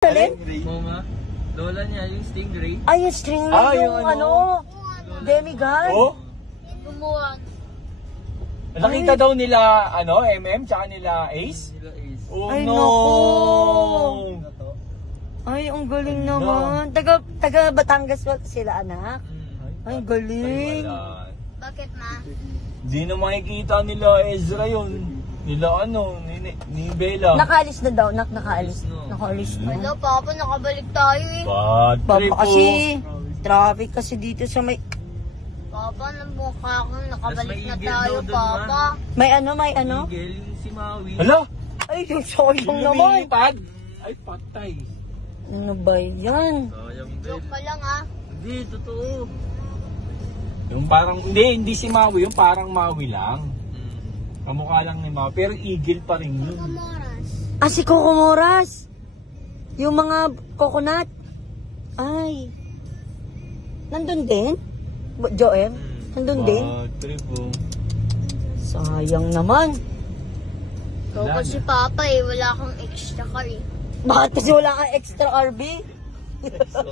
Alin? Mama, lola niya yung stingray. Ay, yung stingray, yung demigod. Oh? Lumuwan. Nakita daw nila, MM, tsaka nila Ace? Nila Ace. Oh, Ay, no! naku. Ay, ang galing naman. Taga Batangas ba sila, anak? Ay, galing. Bakit, ma? Di na makikita nila Ezra yun. Nila ni Bella. Nakaalis na daw, nakaalis. Nakaalis na. Hello, Papa, nakabalik tayo eh. Bad trip Papa kasi, traffic kasi dito sa may... Papa, namukha kang nakabalik Mas na maigil tayo, daw dun, Papa. May ano? Miguel, yung si Maui. Hala! Ay, yung sayang Yung naman. lumilipad! Ay, patay. Ano ba yan? Sayang din. Joke ka lang, ah. Hindi, totoo. Yung parang, hindi si Maui, yung parang Maui lang. Kamukha lang ni Maui, pero eagle pa rin yun. Kamoras. Ah, si Kokomoras. Yung mga coconut. Ay. Nandun din? Joem? Nandun din? Bad trip, oh. Sayang naman. Ikaw kasi, Papa, eh. Wala kang extra car, eh. Bakit kasi wala kang extra RB? So,